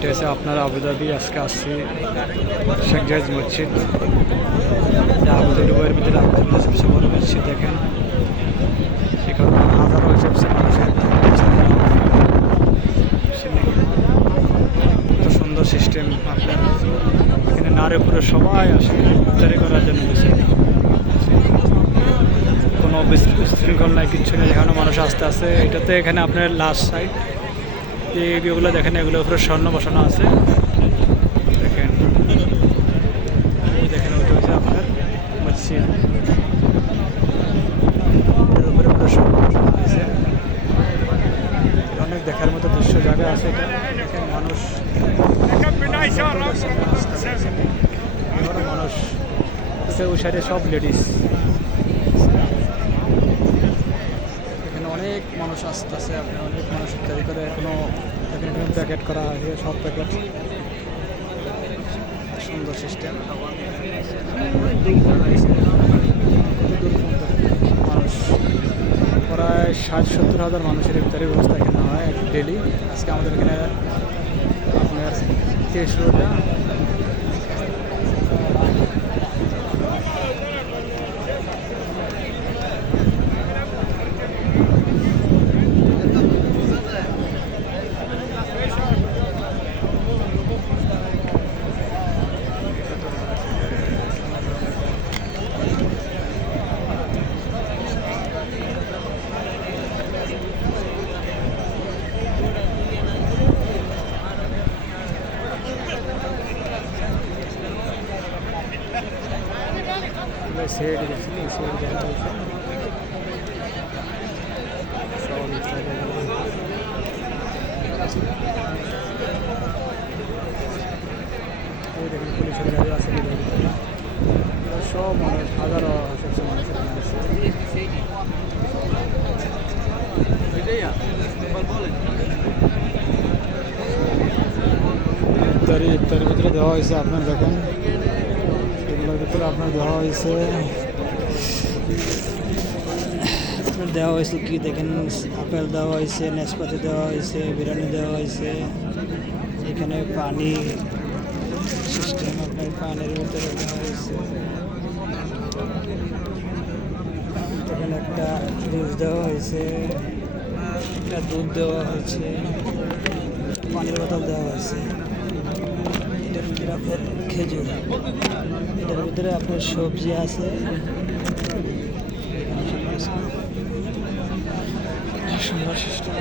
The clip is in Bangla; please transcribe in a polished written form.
এটা হচ্ছে আপনার আবুধাবি। আজকে আসছি শেখ জায়েদ মসজিদ, আবুধাবির ভিতরে আবুধাবির সবচেয়ে বড় মসজিদ। দেখেন এখানে হাজারো সবচেয়ে মানুষের কত সুন্দর সিস্টেম। আপনার এখানে নারে পুরো সবাই আসে ইফতারি করার জন্য। কোনো বিশৃঙ্খল নাই, কিচ্ছু নেই। এখানে মানুষ আসতে আসতে এটাতে এখানে আপনার লাস্ট সাইড যে এগুলো দেখেন, এগুলো উপরে স্বর্ণ বসানো আছে। দেখেন দেখেন ওইটা হচ্ছে আপনার মসজিদ, এর উপরে পুরো স্বর্ণ বসানো হয়েছে। অনেক দেখার মতো দৃশ্য জায়গা আছে। এটা দেখেন মানুষ মানুষ ওই সাইডে সব লেডিস। এখানে অনেক মানুষ আসতেছে, আপনি অনেক মানুষ ইত্যাদি করে কোনো এখানে প্যাকেট করা আছে, সব প্যাকেট। সুন্দর সিস্টেম। মানুষ প্রায় 60-70 হাজার মানুষের ইফতারের ব্যবস্থা এখানে হয় ডেলি। আজকে আমাদের এখানে আপনার 23 রোজা। সেট গেছিল, সেট দেখা হয়েছে সব ইত্যাদি। ওই দেখেন পুলিশের গাড়ি আছে, সব মানুষ হাজারো সবচেয়ে মানুষ এখানে আছে। ইফতারির ভিতরে দেওয়া হয়েছে আপনার, দেখেন এগুলোর ভিতরে আপনার দেওয়া হয়েছে কি দেখেন, আপেল দেওয়া হয়েছে, নাশপাতি দেওয়া হয়েছে, বিরিয়ানি দেওয়া হয়েছে। এখানে পানি সিস্টেম, আপনার পানির ভিতরে দেওয়া হয়েছে। এখানে একটা জুস দেওয়া হয়েছে, একটা দুধ দেওয়া হয়েছে, পানির বোতল দেওয়া হয়েছে। এটার ভিতরে আপনার খেজুর, এটার ভিতরে আপনার সবজি আছে। সুন্দর সিস্টেম।